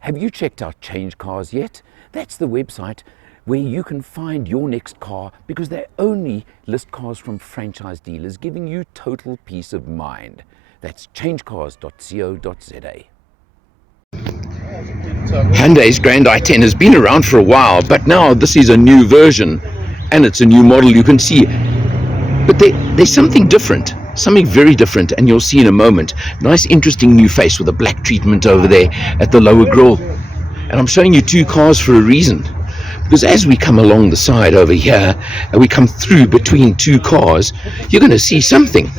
Have you checked out Change Cars yet? That's the website where you can find your next car, because they only list cars from franchise dealers, giving you total peace of mind. That's changecars.co.za. Hyundai's Grand i10 has been around for a while, but now this is a new version and it's a new model, you can see. But there's something different, something very different, and you'll see in a moment. Nice interesting new face with a black treatment over there at the lower grille. And I'm showing you two cars for a reason, because as we come along the side over here and we come through between two cars, you're going to see something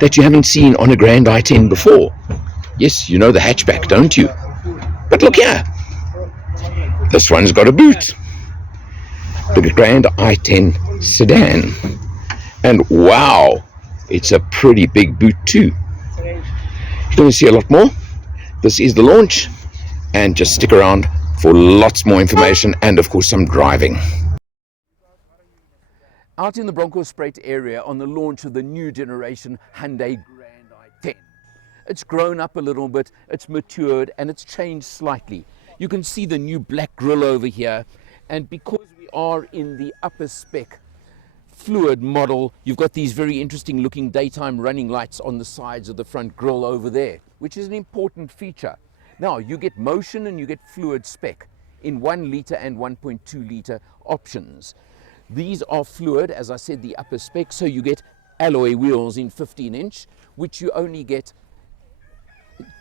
that you haven't seen on a Grand i10 before. Yes, you know the hatchback, don't you? But look here, this one's got a boot, the Grand i10 sedan, and wow, it's a pretty big boot too. You're going to see a lot more. This is the launch, and just stick around for lots more information and of course some driving. Out in the Bronkhorstspruit area on the launch of the new generation Hyundai Grand i10. It's grown up a little bit, it's matured, and it's changed slightly. You can see the new black grille over here, and because we are in the upper spec fluid model, you've got these very interesting looking daytime running lights on the sides of the front grille over there, which is an important feature. Now you get motion and you get fluid spec in 1 litre and 1.2 litre options. These are fluid, as I said, the upper spec, so you get alloy wheels in 15-inch, which you only get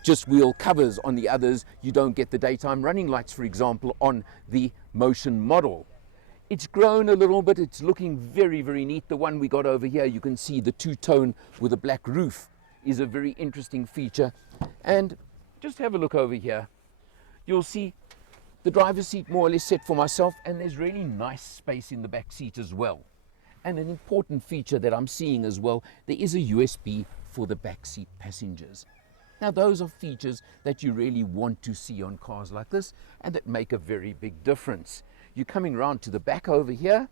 just wheel covers on the others. You don't get the daytime running lights, for example, on the motion model. It's grown a little bit, it's looking very, very neat. The one we got over here, you can see the two-tone with a black roof is a very interesting feature. And just have a look over here. You'll see the driver's seat more or less set for myself, and there's really nice space in the back seat as well. And an important feature that I'm seeing as well, there is a USB for the back seat passengers. Now those are features that you really want to see on cars like this, and that make a very big difference. You're coming round to the back over here,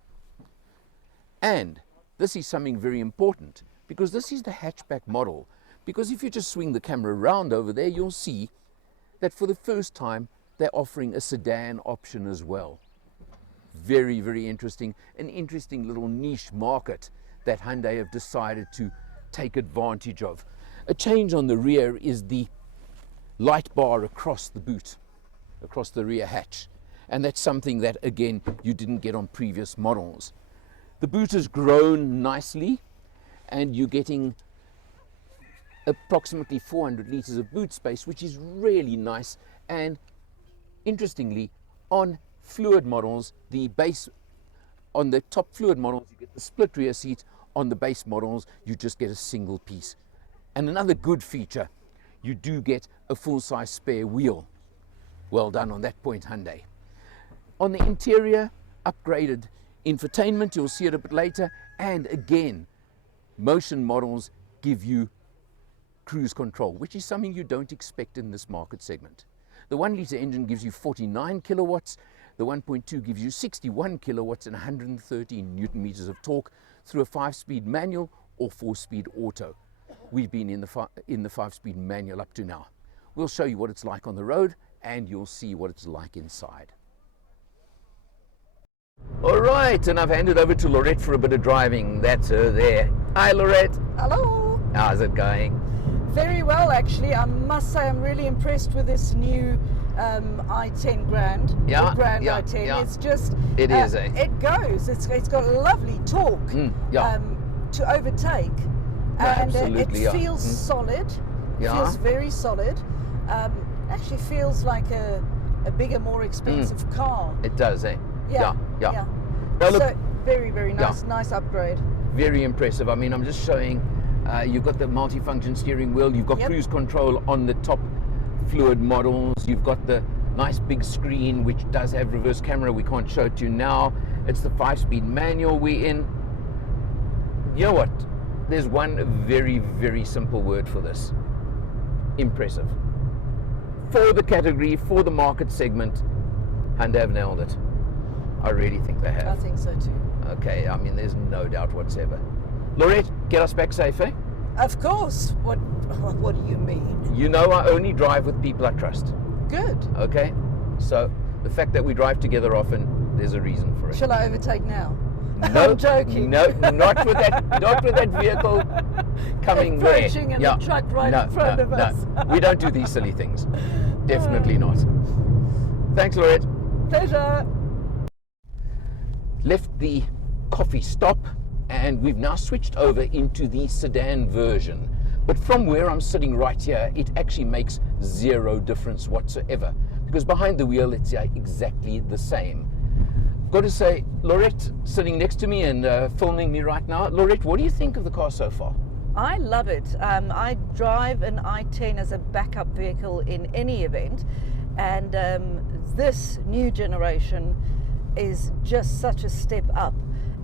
and this is something very important, because this is the hatchback model. Because if you just swing the camera around over there, you'll see that for the first time they're offering a sedan option as well. Very, very interesting, an interesting little niche market that Hyundai have decided to take advantage of. A change on the rear is the light bar across the boot, across the rear hatch. And that's something that, again, you didn't get on previous models. The boot has grown nicely, and you're getting approximately 400 litres of boot space, which is really nice. And interestingly, on fluid models, on the top fluid models, you get the split rear seat. On the base models, you just get a single piece. And another good feature, you do get a full-size spare wheel. Well done on that point, Hyundai. On the interior, upgraded infotainment, you'll see it a bit later, and again, motion models give you cruise control, which is something you don't expect in this market segment. The 1 litre engine gives you 49 kilowatts, the 1.2 gives you 61 kilowatts and 113 newton meters of torque through a 5-speed manual or 4-speed auto. We've been in the 5-speed manual up to now. We'll show you what it's like on the road, and you'll see what it's like inside. All right, and I've handed over to Lorette for a bit of driving. That's her there. Hi, Lorette. Hello. How's it going? Very well, actually. I must say I'm really impressed with this new i10 Grand. Yeah, Grand yeah, i10. yeah. It's just It is, eh? It goes. It's got lovely torque to overtake, and it feels solid. Yeah. Feels very solid. Actually, feels like a bigger, more expensive car. It does, eh? Yeah. Well, look, So very, very nice. Nice upgrade. very impressive. I mean, I'm just showing. You've got the multi-function steering wheel. You've got cruise control on the top fluid models. You've got the nice big screen, which does have reverse camera. We can't show it to you now. It's the 5-speed manual we're in. You know what? There's one very, very simple word for this. Impressive. For the category, for the market segment, Hyundai have nailed it. I really think they have. I think so too. Okay, I mean, there's no doubt whatsoever. Lorette, get us back safe, eh? Of course. What do you mean? You know I only drive with people I trust. Good. Okay? So the fact that we drive together often, there's a reason for it. Shall I overtake now? No, I'm joking. No, not with that vehicle coming there. Approaching and the truck right in front of us. No, we don't do these silly things. Definitely not. Thanks, Laurette. Pleasure. Left the coffee stop and we've now switched over into the sedan version. But from where I'm sitting right here, it actually makes zero difference whatsoever, because behind the wheel it's exactly the same. Got to say, Laurette sitting next to me and filming me right now. Laurette, what do you think of the car so far? I love it. I drive an i10 as a backup vehicle in any event, and this new generation is just such a step up.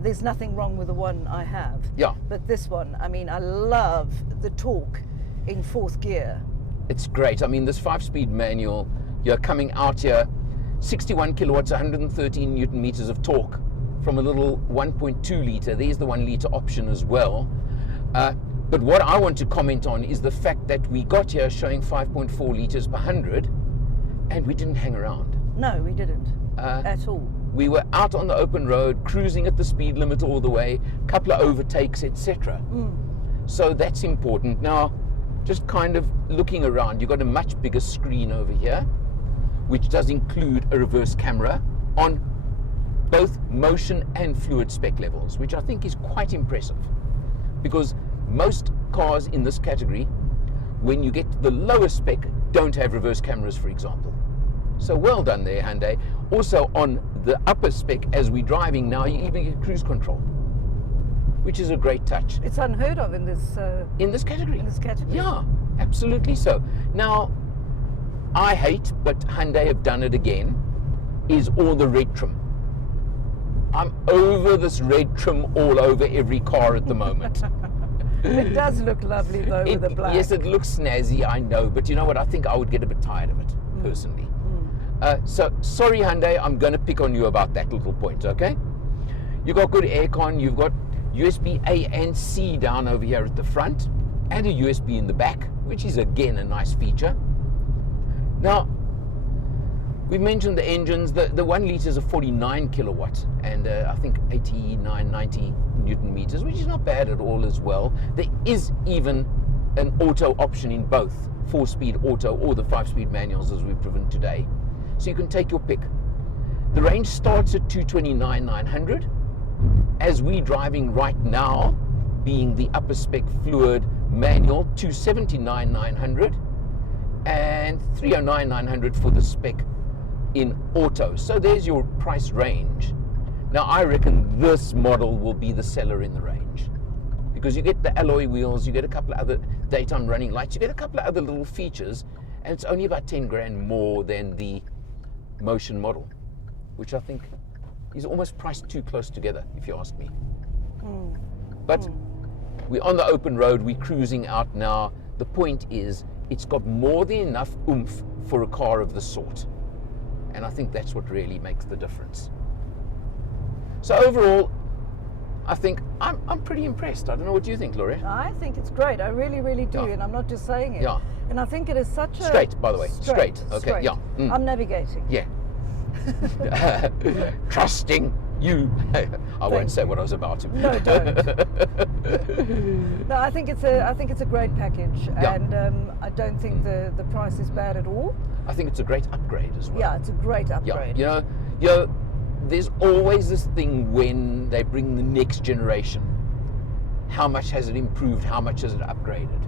There's nothing wrong with the one I have. Yeah. But this one, I mean, I love the torque in fourth gear. It's great. I mean, this 5-speed manual, you're coming out here, 61 kilowatts, 113 Newton meters of torque from a little 1.2 litre. There's the 1 litre option as well. But what I want to comment on is the fact that we got here showing 5.4 litres per 100 and we didn't hang around. No, we didn't at all. We were out on the open road, cruising at the speed limit all the way, couple of overtakes, etc. So that's important. Now, just kind of looking around, you've got a much bigger screen over here, which does include a reverse camera on both motion and fluid spec levels, which I think is quite impressive, because most cars in this category, when you get to the lower spec, don't have reverse cameras, for example. So well done there, Hyundai. Also on the upper spec, as we're driving now, you even get cruise control, which is a great touch. It's unheard of in this category. In this category. Yeah, absolutely so. Now, I hate, but Hyundai have done it again, is all the red trim. I'm over this red trim all over every car at the moment. It does look lovely though with the black. Yes, it looks snazzy, I know, but you know what? I think I would get a bit tired of it, personally. So, sorry Hyundai, I'm going to pick on you about that little point, okay? You've got good aircon, you've got USB A and C down over here at the front, and a USB in the back, which is again a nice feature. Now, we've mentioned the engines. The 1 litre is a 49 kilowatt and I think 89, 90 Newton meters, which is not bad at all as well. There is even an auto option in both 4-speed auto or the 5-speed manuals as we've driven today. So you can take your pick. The range starts at 229,900. As we're driving right now, being the upper spec fluid manual, 279,900 and 309,900 for the spec in auto. So there's your price range. Now I reckon this model will be the seller in the range, because you get the alloy wheels, you get a couple of other daytime running lights, you get a couple of other little features, and it's only about 10 grand more than the motion model, which I think is almost priced too close together, if you ask me. But we're on the open road, we're cruising out now. The point is, it's got more than enough oomph for a car of the sort. And I think that's what really makes the difference. So overall, I think I'm pretty impressed. I don't know, what do you think, Laurette? I think it's great. I really, really do. Yeah. And I'm not just saying it. Yeah. And I think it is such a... Straight, by the way. Straight. Okay, straight. yeah. I'm navigating. Yeah. Trusting you. I won't say what I was about to. No, don't. No, I think it's a great package, and I don't think the price is bad at all. I think it's a great upgrade as well. Yeah, it's a great upgrade. Yeah. You know, there's always this thing when they bring the next generation. How much has it improved? How much has it upgraded?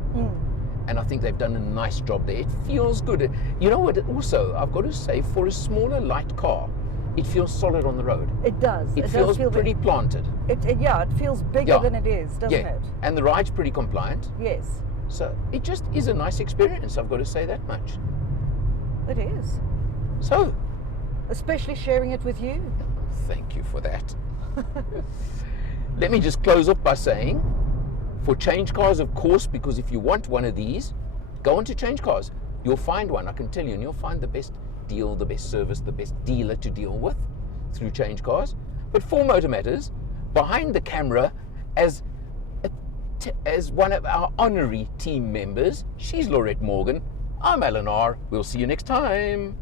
And I think they've done a nice job there. It feels good. You know what? Also, I've got to say, for a smaller light car, it feels solid on the road. It does. It feels feel pretty planted. It feels bigger than it is, doesn't it? And the ride's pretty compliant. Yes. So it just is a nice experience, I've got to say that much. It is. So. Especially sharing it with you. Thank you for that. Let me just close off by saying, for Change Cars, of course, because if you want one of these, go on to Change Cars. You'll find one, I can tell you, and you'll find the best deal, the best service, the best dealer to deal with through Change Cars. But for Motor Matters, behind the camera, as one of our honorary team members, she's Laurette Morgan. I'm Alan R. We'll see you next time.